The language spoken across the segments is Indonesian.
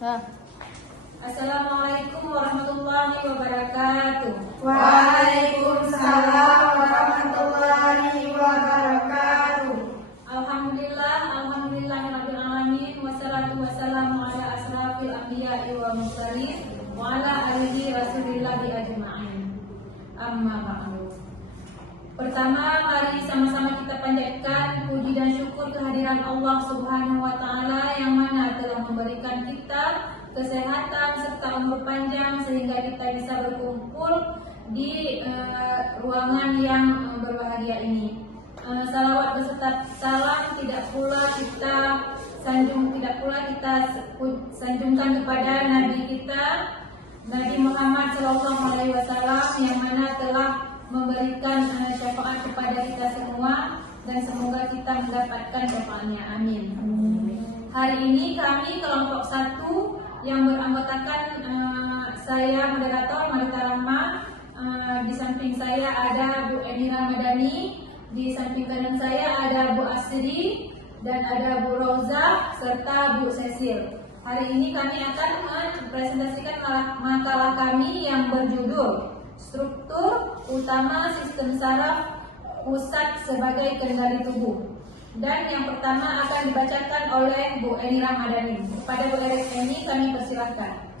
Nah. Assalamualaikum warahmatullahi wabarakatuh. Waalaikumsalam warahmatullahi wabarakatuh. Alhamdulillahirabbil alamin wassalatu wassalamu ala asrafil anbiya'i wa mursalin wa ala alihi rasulillahi ajma'in. Amma ba'du. Pertama, mari sama-sama kita panjatkan puji dan syukur kehadiran Allah Subhanahu wa taala yang mana telah memberikan kita kesehatan serta umur panjang sehingga kita bisa berkumpul di ruangan yang berbahagia ini. Salawat beserta salam tidak pula kita sanjungkan kepada Nabi kita Nabi Muhammad SAW yang mana telah memberikan syafaat kepada kita semua dan semoga kita mendapatkan syafaatnya. Amin. Hari ini kami kelompok 1 yang beranggotakan saya moderator Marita Rahma, di samping saya ada Bu Emira Madani, di samping kanan saya ada Bu Asri dan ada Bu Roza serta Bu Cecil. Hari ini kami akan mempresentasikan makalah kami yang berjudul Struktur Utama Sistem Saraf Pusat sebagai Kendali Tubuh. Dan yang pertama akan dibacakan oleh Bu Eni Ramadhani. Kepada Bu Eni kami persilahkan.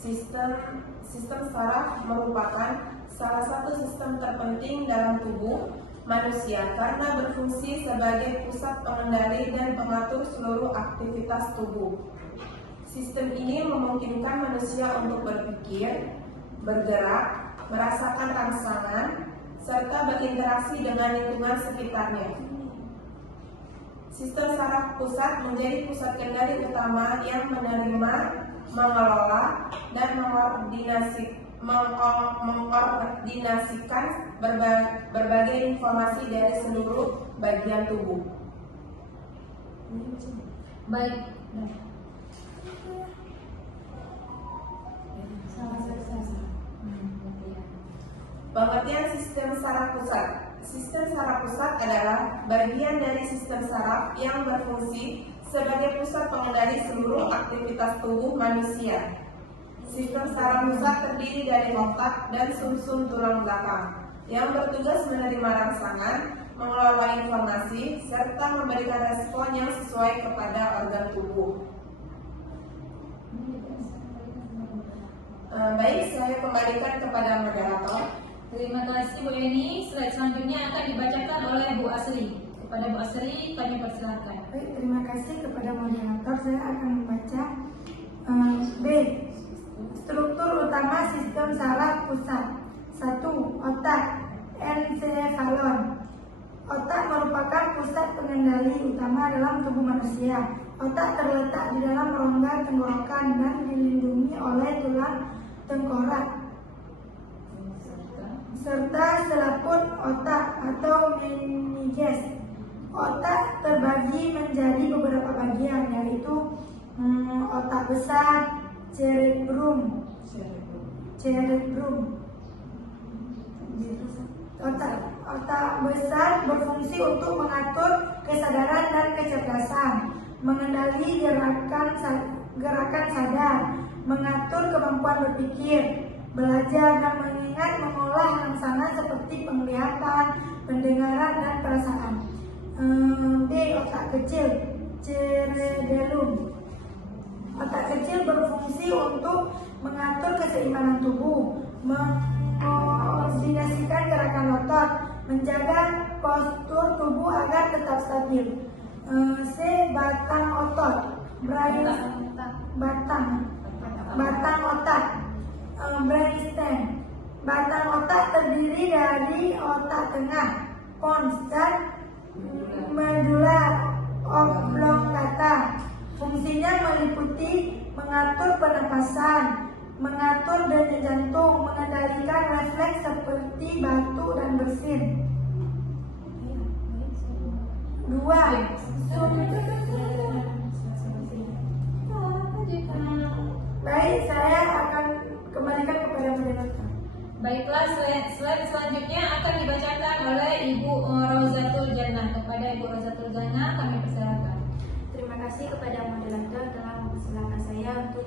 Sistem saraf merupakan salah satu sistem terpenting dalam tubuh manusia karena berfungsi sebagai pusat pengendali dan pengatur seluruh aktivitas tubuh. Sistem ini memungkinkan manusia untuk berpikir, bergerak, merasakan rangsangan, serta berinteraksi dengan lingkungan sekitarnya. Sistem saraf pusat menjadi pusat kendali utama yang menerima, mengelola, dan mengkoordinasikan berbagai informasi dari seluruh bagian tubuh. Baik. Pengertian sistem saraf pusat. Sistem saraf pusat adalah bagian dari sistem saraf yang berfungsi sebagai pusat pengendali seluruh aktivitas tubuh manusia. Sistem saraf pusat terdiri dari otak dan sumsum tulang belakang yang bertugas menerima rangsangan, mengelola informasi, serta memberikan respon yang sesuai kepada organ tubuh. Baik, saya kembalikan kepada moderator. Terima kasih Bu Eni. Slide selanjutnya akan dibacakan oleh Bu Asri. Kepada Bu Asri kami persilahkan. Baik, terima kasih kepada moderator. Saya akan membaca B. Struktur utama sistem saraf pusat. 1. Otak, encephalon. Otak merupakan pusat pengendali utama dalam tubuh manusia. Otak terletak di dalam rongga tenggorokan dan dilindungi oleh tulang tengkorak serta selaput otak atau meninges. Otak terbagi menjadi beberapa bagian, yaitu otak besar, cerebrum. Otak besar berfungsi untuk mengatur kesadaran dan kecerdasan, mengendali gerakan sadar, mengatur kemampuan berpikir, belajar dan mengingat, mengolah rangsangan seperti penglihatan, pendengaran, dan perasaan. D. Otak kecil, cerebellum. Otak kecil berfungsi untuk mengatur keseimbangan tubuh, mengkoordinasikan gerakan otot, menjaga postur tubuh agar tetap stabil. C. Batang otot, batang otak, brainstem. Batang otak terdiri dari otak tengah, pons, dan medulla oblongata. Fungsinya meliputi mengatur pernapasan, mengatur denyut jantung, mengendalikan refleks seperti batu dan bersin. 2. Baik, saya akan kembalikan kepada moderator. Baiklah, slide selanjutnya akan dibacakan oleh Ibu Rozatul Jannah. Kepada Ibu Rozatul Jannah kami persilakan. Terima kasih kepada moderator.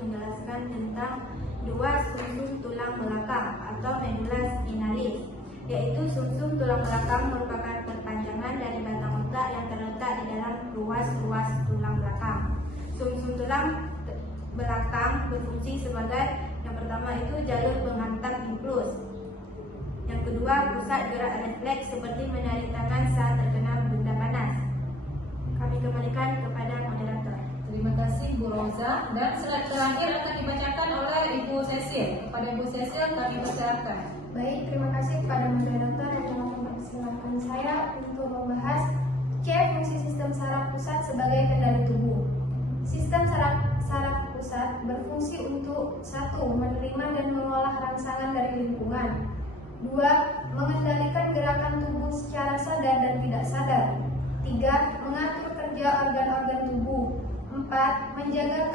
menjelaskan tentang dua sumsum tulang belakang atau medula spinalis, yaitu sumsum tulang belakang merupakan perpanjangan dari batang otak yang terletak di dalam ruas-ruas tulang belakang. Sumsum tulang belakang berfungsi sebagai yang pertama itu jalur penghantar impuls. Yang kedua, pusat gerak refleks seperti menarik tangan saat terkena benda panas. Kami kembalikan kepada moderator. Terima kasih Bu Roza, dan slide terakhir akan dibacakan oleh Ibu Cecil. Kepada Ibu Cecil kami persilakan. Baik, terima kasih kepada moderator yang telah mempersilahkan saya untuk membahas C. Fungsi sistem saraf pusat sebagai kendali tubuh. Sistem saraf pusat berfungsi untuk 1. Menerima dan mengolah rangsangan dari lingkungan. 2. Mengendalikan gerakan tubuh secara sadar dan tidak sadar. 3. Mengatur kerja organ-organ tubuh. 4. Menjaga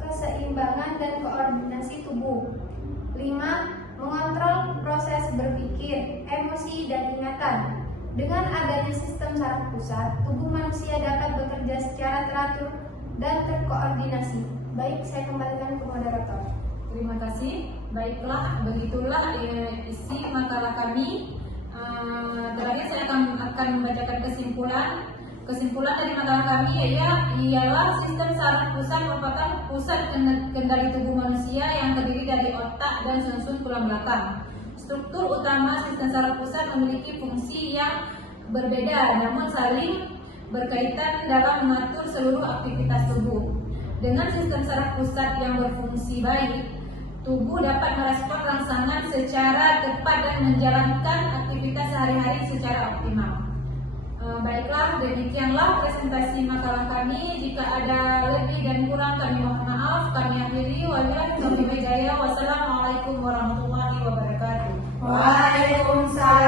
keseimbangan dan koordinasi tubuh. 5. Mengontrol proses berpikir, emosi, dan ingatan. Dengan adanya sistem saraf pusat, tubuh manusia dapat bekerja secara teratur dan terkoordinasi. Baik, saya kembalikan ke moderator. Terima kasih. Baiklah, begitulah isi makalah kami. Terakhir saya akan membacakan kesimpulan. Kesimpulan dari makalah kami ialah sistem saraf pusat merupakan pusat kendali tubuh manusia yang terdiri dari otak dan sumsum tulang belakang. Struktur utama sistem saraf pusat memiliki fungsi yang berbeda namun saling berkaitan dalam mengatur seluruh aktivitas tubuh. Dengan sistem saraf pusat yang berfungsi baik, tubuh dapat merespon rangsangan secara tepat dan menjalankan aktivitas sehari-hari secara optimal. Baiklah, demikianlah presentasi makalah kami. Jika ada lebih dan kurang kami mohon maaf. Kami akhiri. Wassalamualaikum warahmatullahi wabarakatuh. Waalaikumsalam.